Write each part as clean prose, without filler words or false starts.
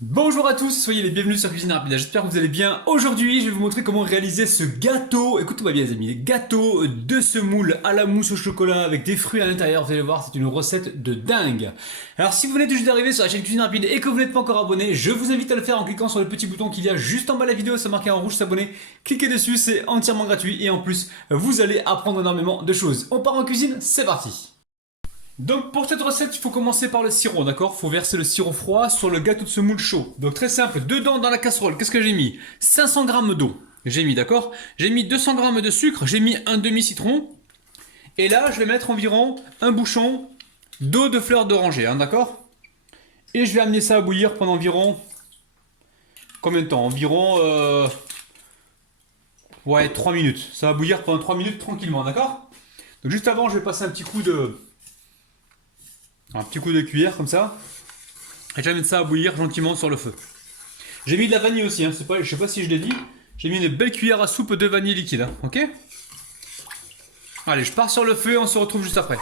Bonjour à tous, soyez les bienvenus sur Cuisine Rapide, j'espère que vous allez bien. Aujourd'hui, je vais vous montrer comment réaliser ce gâteau, écoutez-moi bien les amis, gâteau de semoule à la mousse au chocolat avec des fruits à l'intérieur, vous allez voir, c'est une recette de dingue. Alors si vous venez tout juste d'arriver sur la chaîne Cuisine Rapide et que vous n'êtes pas encore abonné, je vous invite à le faire en cliquant sur le petit bouton qu'il y a juste en bas de la vidéo, c'est marqué en rouge s'abonner, cliquez dessus, c'est entièrement gratuit et en plus, vous allez apprendre énormément de choses. On part en cuisine, c'est parti. Donc pour cette recette, il faut commencer par le sirop, d'accord? Il faut verser le sirop froid sur le gâteau de semoule chaud. Donc très simple, dedans dans la casserole, qu'est-ce que j'ai mis? 500 g d'eau, j'ai mis, d'accord? J'ai mis 200 g de sucre, j'ai mis un demi-citron. Et là, je vais mettre environ un bouchon d'eau de fleur d'oranger, hein, d'accord? Et je vais amener ça à bouillir pendant environ... Combien de temps? Environ... Ouais, 3 minutes. Ça va bouillir pendant 3 minutes tranquillement, d'accord? Donc juste avant, je vais passer un petit coup de cuillère comme ça. Et je vais mettre ça à bouillir gentiment sur le feu. J'ai mis de la vanille aussi, hein. Je sais pas si je l'ai dit. J'ai mis une belle cuillère à soupe de vanille liquide, hein. Ok? Allez, je pars sur le feu et on se retrouve juste après.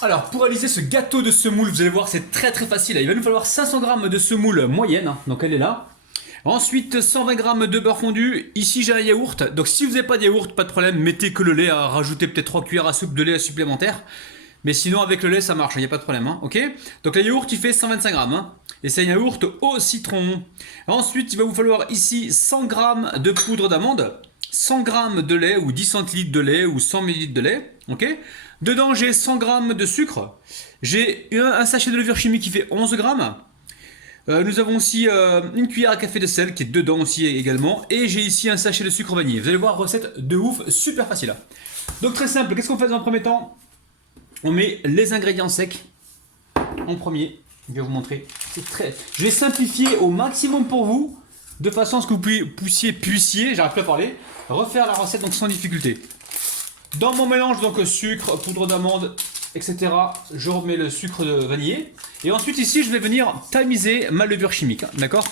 Alors, pour réaliser ce gâteau de semoule, vous allez voir, c'est très facile. Il va nous falloir 500 g de semoule moyenne, hein. Donc elle est là. Ensuite, 120 g de beurre fondu. Ici, j'ai un yaourt. Donc si vous n'avez pas de yaourt, pas de problème, mettez que le lait. Rajoutez peut-être 3 cuillères à soupe de lait supplémentaire. Mais sinon, avec le lait, ça marche, il n'y a pas de problème, hein, ok? Donc le yaourt, il fait 125 g, hein, et c'est un yaourt au citron. Ensuite, il va vous falloir ici 100 g de poudre d'amande, 100 g de lait, ou 10 centilitres de lait, ou 100 ml de lait, ok? Dedans, j'ai 100 g de sucre. J'ai un sachet de levure chimique qui fait 11 g. Nous avons aussi une cuillère à café de sel qui est dedans aussi également. Et j'ai ici un sachet de sucre vanillé. Vous allez voir, recette de ouf, super facile. Donc très simple, qu'est-ce qu'on fait dans un premier temps? On met les ingrédients secs en premier. Je vais vous montrer. Je vais simplifier au maximum pour vous, de façon à ce que vous puissiez, j'arrive plus à parler, refaire la recette donc sans difficulté. Dans mon mélange, donc sucre, poudre d'amande, etc., je remets le sucre vanillé. Et ensuite ici, je vais venir tamiser ma levure chimique, d'accord?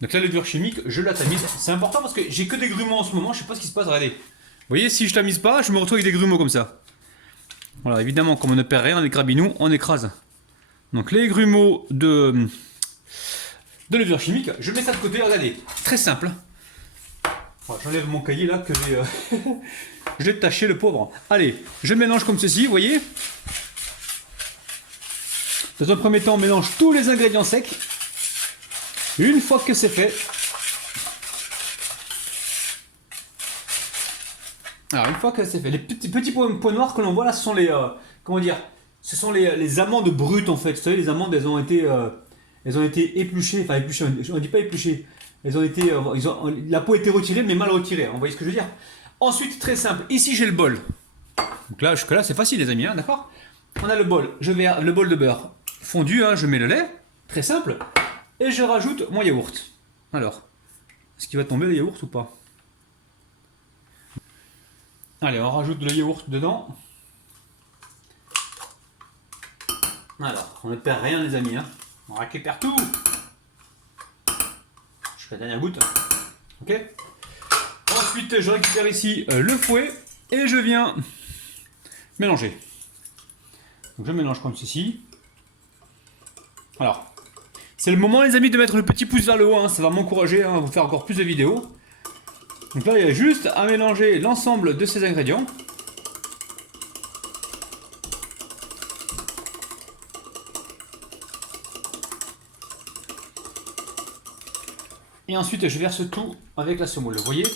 Donc la levure chimique, je la tamise. C'est important parce que j'ai que des grumeaux en ce moment, je sais pas ce qui se passe, regardez. Vous voyez, si je tamise pas, je me retrouve avec des grumeaux comme ça. Voilà, évidemment, comme on ne perd rien, on est grabinou, on écrase. Donc les grumeaux de levure chimique, je mets ça de côté, regardez, très simple. Voilà, j'enlève mon cahier là que j'ai je l'ai taché le pauvre. Allez, je mélange comme ceci, vous voyez. Dans un premier temps, on mélange tous les ingrédients secs. Une fois que c'est fait, alors une fois que c'est fait, les petits points noirs que l'on voit là, ce sont les comment dire, ce sont les amandes brutes en fait. Vous savez, les amandes, elles ont été épluchées, enfin épluchées, on dit pas épluchées. Elles ont été, la peau a été retirée, mais mal retirée. Hein, vous voyez ce que je veux dire? Ensuite, très simple. Ici, j'ai le bol. Donc là, jusque là, c'est facile, les amis, hein, d'accord? On a le bol. Je vais le bol de beurre fondu. Hein, je mets le lait, très simple, et je rajoute mon yaourt. Alors, est-ce qu'il va tomber le yaourt ou pas? Allez, on rajoute le yaourt dedans. Alors, on ne perd rien les amis, hein. On récupère tout. Jusqu'à la dernière goutte. Ok. Ensuite, je récupère ici le fouet et je viens mélanger. Donc je mélange comme ceci. Alors, c'est le moment les amis de mettre le petit pouce vers le haut, hein. Ça va m'encourager à vous faire encore plus de vidéos. Donc là, il y a juste à mélanger l'ensemble de ces ingrédients. Et ensuite, je verse tout avec la semoule, vous voyez?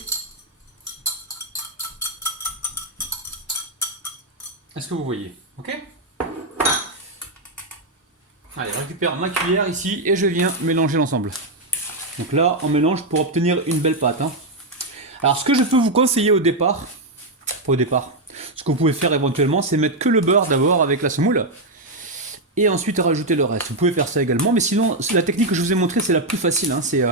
Est-ce que vous voyez? Ok? Allez, je récupère ma cuillère ici et je viens mélanger l'ensemble. Donc là, on mélange pour obtenir une belle pâte, hein. Alors, ce que je peux vous conseiller au départ, ce que vous pouvez faire éventuellement, c'est mettre que le beurre d'abord avec la semoule et ensuite rajouter le reste. Vous pouvez faire ça également, mais sinon, la technique que je vous ai montrée, c'est la plus facile, hein. C'est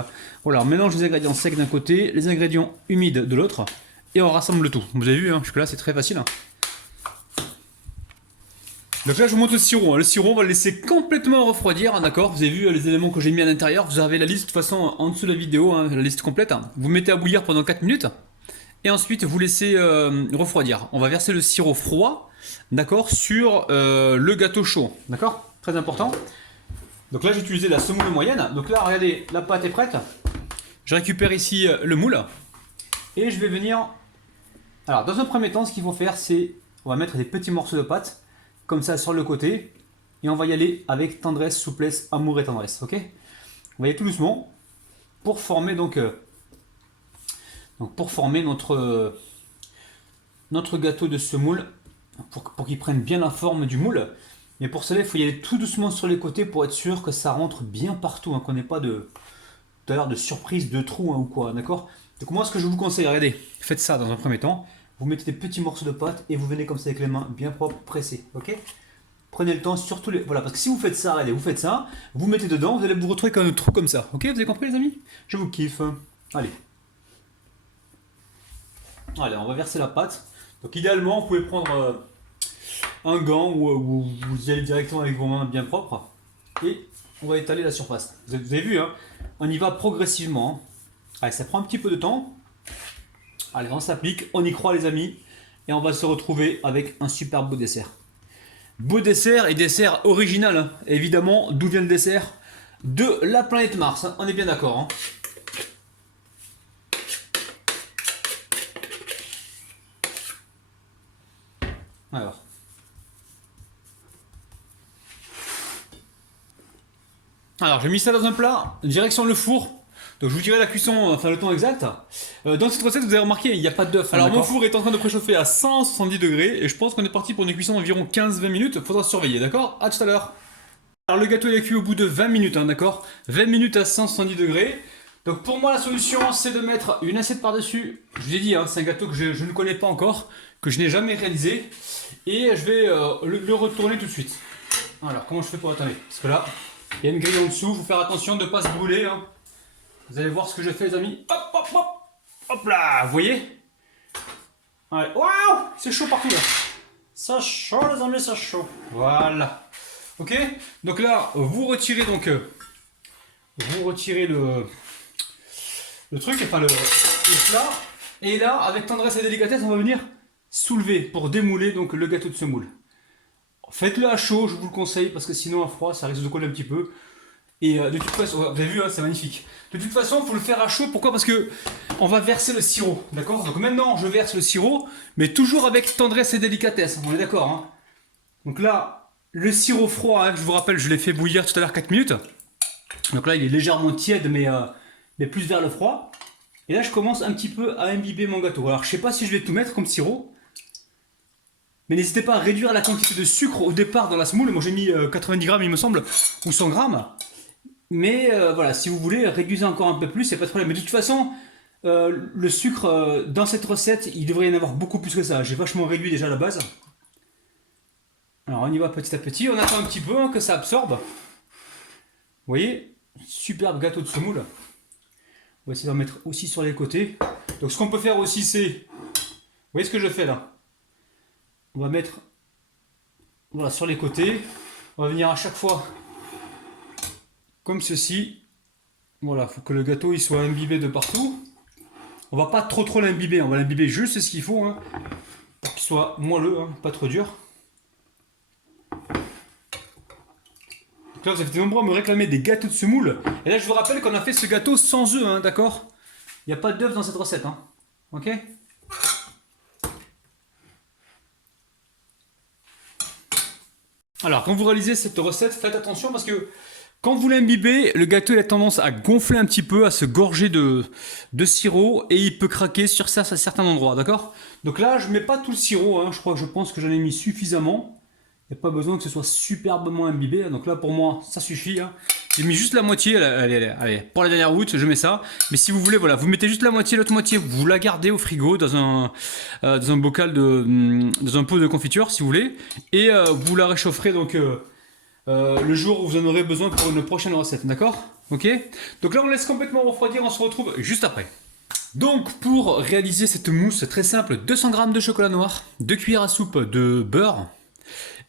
voilà, on mélange les ingrédients secs d'un côté, les ingrédients humides de l'autre et on rassemble le tout. Vous avez vu, hein, jusque là, c'est très facile, hein. Donc là, je vous montre le sirop, hein. Le sirop, on va le laisser complètement refroidir, hein, d'accord? Vous avez vu les éléments que j'ai mis à l'intérieur. Vous avez la liste de toute façon en dessous de la vidéo, hein, la liste complète. Vous mettez à bouillir pendant 4 minutes. Et ensuite, vous laissez refroidir. On va verser le sirop froid, d'accord, sur le gâteau chaud, d'accord? Très important. Donc là j'ai utilisé la semoule moyenne. Donc là regardez, la pâte est prête. Je récupère ici le moule. Et je vais venir... Alors dans un premier temps ce qu'il faut faire c'est... On va mettre des petits morceaux de pâte. Comme ça sur le côté. Et on va y aller avec tendresse, souplesse, amour et tendresse. Ok? On va y aller tout doucement. Pour former donc pour former notre gâteau de semoule. Pour qu'il prenne bien la forme du moule. Mais pour cela, il faut y aller tout doucement sur les côtés pour être sûr que ça rentre bien partout, hein, qu'on n'ait pas de surprise, de trous ou quoi, d'accord? Donc moi, ce que je vous conseille, regardez, faites ça dans un premier temps. Vous mettez des petits morceaux de pâte et vous venez comme ça avec les mains bien propres, pressées, ok? Prenez le temps, surtout les... Voilà, parce que si vous faites ça, regardez, vous faites ça, vous mettez dedans, vous allez vous retrouver comme un trou comme ça, ok? Vous avez compris les amis? Je vous kiffe. Allez. Allez, on va verser la pâte. Donc idéalement, vous pouvez prendre un gant ou vous y allez directement avec vos mains bien propres. Et on va étaler la surface. Vous avez vu, hein, on y va progressivement. Allez, ça prend un petit peu de temps. Allez, on s'applique, on y croit les amis. Et on va se retrouver avec un super beau dessert. Beau dessert et dessert original. Hein. Évidemment, d'où vient le dessert? De la planète Mars. Hein. On est bien d'accord. Hein. Alors, j'ai mis ça dans un plat, direction le four. Donc je vous dirai la cuisson, enfin le temps exact. Dans cette recette, vous avez remarqué, il n'y a pas d'œuf. Alors mon four est en train de préchauffer à 170 degrés et je pense qu'on est parti pour une cuisson d'environ 15-20 minutes. Faudra surveiller, d'accord? À tout à l'heure. Alors le gâteau il est cuit au bout de 20 minutes, hein, d'accord? 20 minutes à 170 degrés. Donc pour moi la solution c'est de mettre une assiette par-dessus. Je vous ai dit, hein, c'est un gâteau que je ne connais pas encore, que je n'ai jamais réalisé. Et je vais le retourner tout de suite. Alors comment je fais pour retourner? Parce que là, il y a une grille en dessous, il faut faire attention de ne pas se brûler. Hein. Vous allez voir ce que je fais les amis. Hop, hop, hop. Hop là, vous voyez? Waouh, c'est chaud partout là. Ça chaud les amis, ça chaud. Voilà. Ok. Donc là, vous retirez le truc, enfin le plat. Et là, avec tendresse et délicatesse, on va venir soulever pour démouler donc le gâteau de semoule. Faites-le à chaud, je vous le conseille, parce que sinon à froid, ça risque de coller un petit peu. Et de toute façon, vous avez vu, hein, c'est magnifique. De toute façon, il faut le faire à chaud. Pourquoi? Parce que on va verser le sirop, d'accord? Donc maintenant, je verse le sirop, mais toujours avec tendresse et délicatesse. On est d'accord, hein? Donc là, le sirop froid, hein, je vous rappelle, je l'ai fait bouillir tout à l'heure 4 minutes. Donc là, il est légèrement tiède, mais plus vers le froid. Et là, je commence un petit peu à imbiber mon gâteau. Alors, je sais pas si je vais tout mettre comme sirop. Mais n'hésitez pas à réduire la quantité de sucre au départ dans la semoule. Moi j'ai mis 90 grammes il me semble, ou 100 grammes. Mais voilà, si vous voulez, réduisez encore un peu plus, c'est pas de problème. Mais de toute façon, le sucre dans cette recette, il devrait y en avoir beaucoup plus que ça. J'ai vachement réduit déjà à la base. Alors on y va petit à petit, on attend un petit peu hein, que ça absorbe. Vous voyez, superbe gâteau de semoule. On va essayer d'en mettre aussi sur les côtés. Donc ce qu'on peut faire aussi c'est... Vous voyez ce que je fais là? On va mettre voilà, sur les côtés. On va venir à chaque fois comme ceci. Voilà, il faut que le gâteau il soit imbibé de partout. On va pas trop l'imbiber, on va l'imbiber juste ce qu'il faut. Hein, pour qu'il soit moelleux, hein, pas trop dur. Donc là, vous avez été nombreux à me réclamer des gâteaux de semoule. Et là, je vous rappelle qu'on a fait ce gâteau sans œufs, hein, d'accord? Il n'y a pas d'œufs dans cette recette. Hein, ok? Alors, quand vous réalisez cette recette, faites attention parce que quand vous l'imbibez, le gâteau il a tendance à gonfler un petit peu, à se gorger de sirop et il peut craquer sur certains endroits, d'accord? Donc là, je ne mets pas tout le sirop, hein, je pense que j'en ai mis suffisamment. Il n'y a pas besoin que ce soit superbement imbibé, donc là pour moi, ça suffit. Hein. J'ai mis juste la moitié, allez, pour la dernière route, je mets ça. Mais si vous voulez, voilà, vous mettez juste la moitié, l'autre moitié, vous la gardez au frigo dans un bocal dans un pot de confiture, si vous voulez. Et vous la réchaufferez donc le jour où vous en aurez besoin pour une prochaine recette, d'accord? Ok? Donc là, on laisse complètement refroidir, on se retrouve juste après. Donc pour réaliser cette mousse très simple, 200 g de chocolat noir, 2 cuillères à soupe de beurre.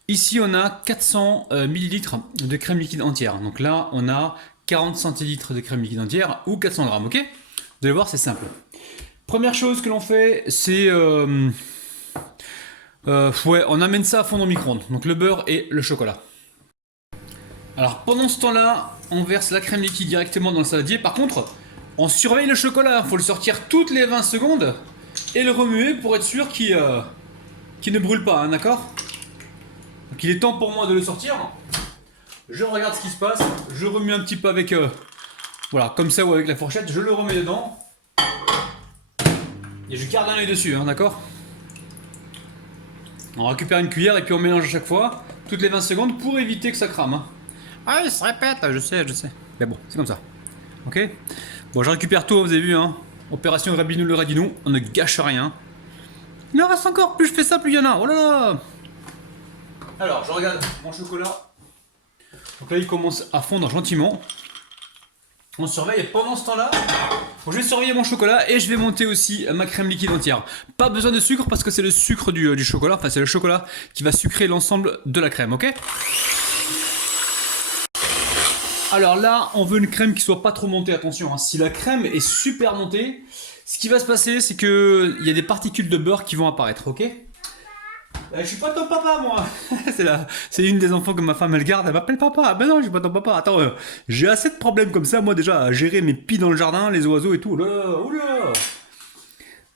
Ici, on a 400 ml de crème liquide entière. Donc là, on a 40 centilitres de crème liquide entière ou 400 grammes, ok? Vous allez voir, c'est simple. Première chose que l'on fait, c'est... ouais, on amène ça à fondre au micro-ondes. Donc le beurre et le chocolat. Alors pendant ce temps-là, on verse la crème liquide directement dans le saladier. Par contre, on surveille le chocolat. Il faut le sortir toutes les 20 secondes et le remuer pour être sûr qu'il ne brûle pas, hein, d'accord? Donc il est temps pour moi de le sortir. Je regarde ce qui se passe. Je remue un petit peu avec... voilà, comme ça ou avec la fourchette. Je le remets dedans. Et je garde un œil dessus, hein, d'accord? On récupère une cuillère et puis on mélange à chaque fois, toutes les 20 secondes, pour éviter que ça crame. Hein. Ah, il se répète, je sais. Mais bon, c'est comme ça. Ok? Bon, je récupère tout, vous avez vu, hein. Opération Rabinou le Radinou, on ne gâche rien. Il en reste encore, plus je fais ça, plus il y en a. Oh là là! Alors, je regarde mon chocolat. Donc là, il commence à fondre gentiment. On surveille et pendant ce temps-là, je vais surveiller mon chocolat et je vais monter aussi ma crème liquide entière. Pas besoin de sucre parce que c'est le sucre du chocolat, enfin c'est le chocolat qui va sucrer l'ensemble de la crème, ok? Alors là, on veut une crème qui soit pas trop montée, attention, hein. Si la crème est super montée, ce qui va se passer, c'est que il y a des particules de beurre qui vont apparaître, ok? Je suis pas ton papa, moi. C'est une des enfants que ma femme elle garde. Elle m'appelle papa. Ah ben non, je suis pas ton papa. Attends, j'ai assez de problèmes comme ça, moi déjà, à gérer mes pies dans le jardin, les oiseaux et tout. Oula, oula.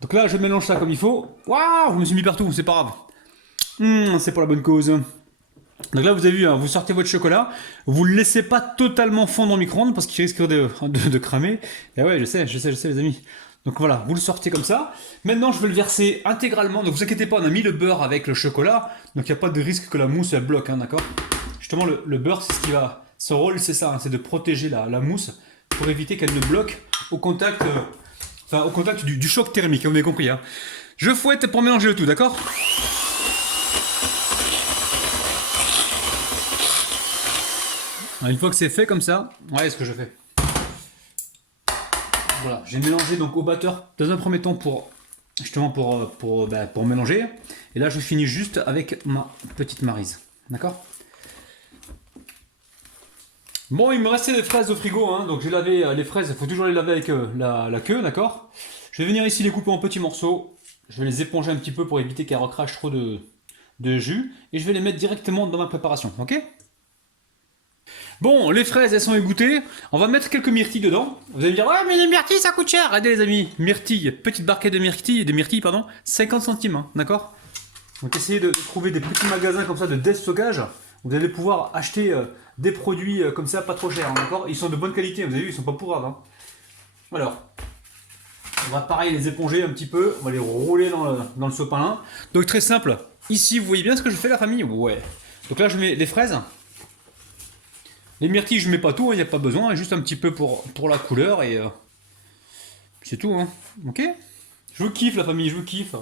Donc là, je mélange ça comme il faut. Waouh, je me suis mis partout, c'est pas grave. C'est pour la bonne cause. Donc là, vous avez vu, hein, vous sortez votre chocolat, vous le laissez pas totalement fondre au micro-ondes parce qu'il risque de cramer. Et ouais, je sais, les amis. Donc voilà, vous le sortez comme ça. Maintenant, je vais le verser intégralement. Donc vous inquiétez pas, on a mis le beurre avec le chocolat. Donc il n'y a pas de risque que la mousse elle bloque, hein, d'accord? Justement, le beurre, c'est ce qui va... Son rôle, c'est ça, hein, c'est de protéger la mousse pour éviter qu'elle ne bloque au contact, au contact du choc thermique, vous avez compris. Hein. Je fouette pour mélanger le tout, d'accord? Une fois que c'est fait comme ça, ouais, ce que je fais. Voilà, j'ai mélangé donc au batteur dans un premier temps pour justement pour mélanger. Et là, je finis juste avec ma petite maryse. D'accord? Bon, il me restait des fraises au frigo, hein, donc j'ai lavé les fraises. Il faut toujours les laver avec la queue, d'accord? Je vais venir ici les couper en petits morceaux. Je vais les éponger un petit peu pour éviter qu'elles recrachent trop de jus. Et je vais les mettre directement dans ma préparation, ok? Bon, les fraises, elles sont égouttées. On va mettre quelques myrtilles dedans. Vous allez me dire, ouais, mais les myrtilles, ça coûte cher. Regardez, les amis, myrtilles, petite barquette de myrtilles, pardon, 50 centimes, hein, d'accord? Donc, essayez de trouver des petits magasins comme ça de déstockage. Vous allez pouvoir acheter des produits comme ça, pas trop chers, hein, d'accord? Ils sont de bonne qualité, vous avez vu, ils sont pas pourrables. Hein. Alors, on va pareil les éponger un petit peu. On va les rouler dans le sopalin. Donc, très simple. Ici, vous voyez bien ce que je fais, la famille? Ouais. Donc là, je mets les fraises. Les myrtilles, je mets pas tout, il n'y a pas besoin, juste un petit peu pour la couleur et c'est tout. Hein. Ok? Je vous kiffe la famille, je vous kiffe.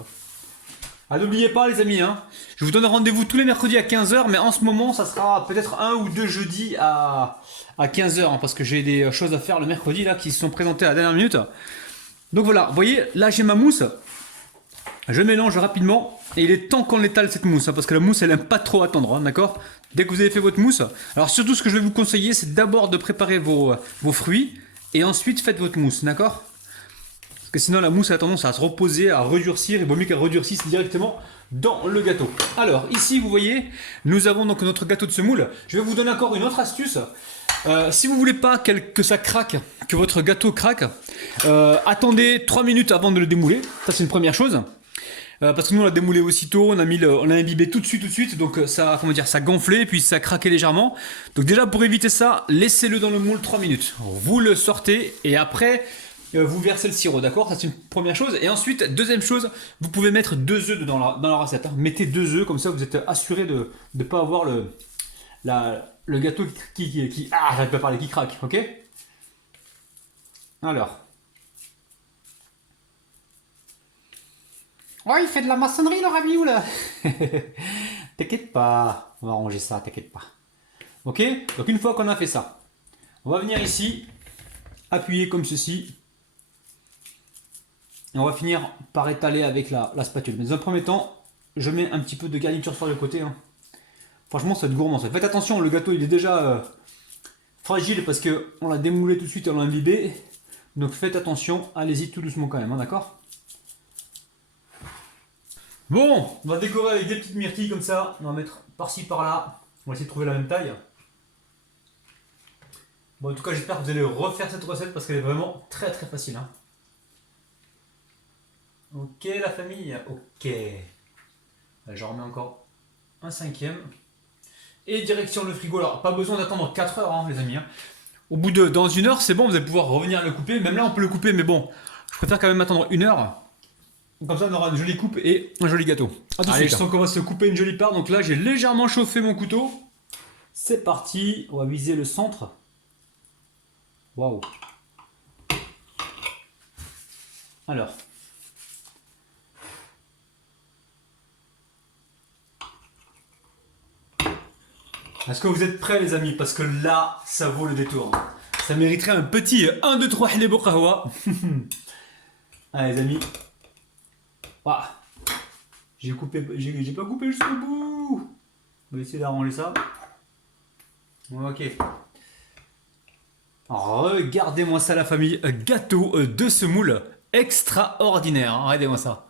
Ah, n'oubliez pas les amis, hein, je vous donne rendez-vous tous les mercredis à 15 h, mais en ce moment, ça sera peut-être un ou deux jeudis à 15 h, hein, parce que j'ai des choses à faire le mercredi là qui se sont présentées à la dernière minute. Donc voilà, vous voyez, là j'ai ma mousse. Je mélange rapidement et il est temps qu'on étale cette mousse, hein, parce que la mousse elle aime pas trop attendre, hein, d'accord? Dès que vous avez fait votre mousse, alors surtout ce que je vais vous conseiller c'est d'abord de préparer vos fruits et ensuite faites votre mousse, d'accord? Parce que sinon la mousse a tendance à se reposer, à redurcir, il vaut mieux qu'elle redurcisse directement dans le gâteau. Alors ici vous voyez, nous avons donc notre gâteau de semoule. Je vais vous donner encore une autre astuce. Si vous voulez pas que ça craque, que votre gâteau craque, attendez 3 minutes avant de le démouler, ça c'est une première chose. Parce que nous on l'a démoulé aussitôt, on a imbibé tout de suite, donc ça, ça gonflait, puis ça craquait légèrement. Donc déjà pour éviter ça, laissez-le dans le moule 3 minutes. Vous le sortez et après vous versez le sirop, d'accord? Ça c'est une première chose. Et ensuite, deuxième chose, vous pouvez mettre 2 œufs dans la recette. Hein. Mettez 2 œufs, comme ça vous êtes assuré de ne pas avoir le gâteau j'arrive pas à parler, qui craque, ok? Alors. Oh, il fait de la maçonnerie, le Rabiou, là. T'inquiète pas, on va ranger ça, t'inquiète pas. Ok? Donc une fois qu'on a fait ça, on va venir ici, appuyer comme ceci. Et on va finir par étaler avec la spatule. Mais dans un premier temps, je mets un petit peu de garniture sur le côté. Hein. Franchement, ça va être gourmand. Ça. Faites attention, le gâteau il est déjà fragile parce qu'on l'a démoulé tout de suite et on l'a imbibé. Donc faites attention, allez-y tout doucement quand même, hein, d'accord? Bon, on va décorer avec des petites myrtilles comme ça. On va mettre par-ci par-là. On va essayer de trouver la même taille. Bon, en tout cas, j'espère que vous allez refaire cette recette parce qu'elle est vraiment très très facile. Hein. Ok, la famille. Ok. J'en remets encore un cinquième. Et direction le frigo. Alors, pas besoin d'attendre 4 heures, hein, les amis. Hein. Au bout de. Dans 1 heure, c'est bon, vous allez pouvoir revenir le couper. Même là, on peut le couper, mais bon, je préfère quand même attendre 1 heure. Comme ça, on aura une jolie coupe et un joli gâteau. Allez, je sens qu'on va se couper une jolie part. Donc là, j'ai légèrement chauffé mon couteau. C'est parti. On va viser le centre. Waouh. Alors. Est-ce que vous êtes prêts, les amis? Parce que là, ça vaut le détour. Ça mériterait un petit 1, 2, 3 halebo kahwa. Allez, les amis. Ah. J'ai pas coupé jusqu'au bout. On va essayer d'arranger ça. Ok. Regardez-moi ça, la famille. Gâteau de semoule extraordinaire. Regardez-moi ça.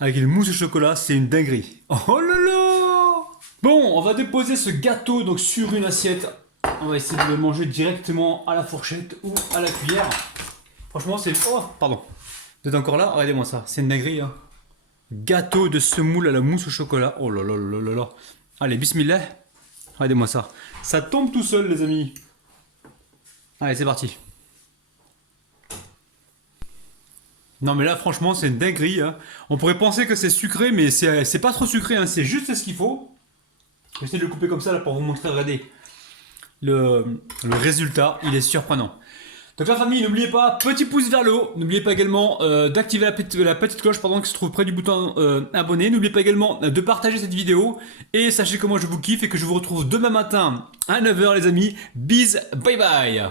Avec une mousse au chocolat, c'est une dinguerie. Oh là là! Bon, on va déposer ce gâteau donc sur une assiette. On va essayer de le manger directement à la fourchette ou à la cuillère. Franchement, c'est... Oh, pardon. Vous êtes encore là? Regardez-moi ça. C'est une dinguerie. Hein. Gâteau de semoule à la mousse au chocolat. Oh là là là là là. Allez, bismillah. Regardez-moi ça. Ça tombe tout seul, les amis. Allez, c'est parti. Non, mais là, franchement, c'est une dinguerie. Hein. On pourrait penser que c'est sucré, mais c'est pas trop sucré. Hein. C'est juste ce qu'il faut. Je vais essayer de le couper comme ça là, pour vous montrer. Regardez. Le résultat, il est surprenant. Donc la famille, n'oubliez pas, petit pouce vers le haut. N'oubliez pas également d'activer la petite cloche qui se trouve près du bouton abonné. N'oubliez pas également de partager cette vidéo. Et sachez que moi je vous kiffe et que je vous retrouve demain matin à 9 h les amis. Bis, bye bye.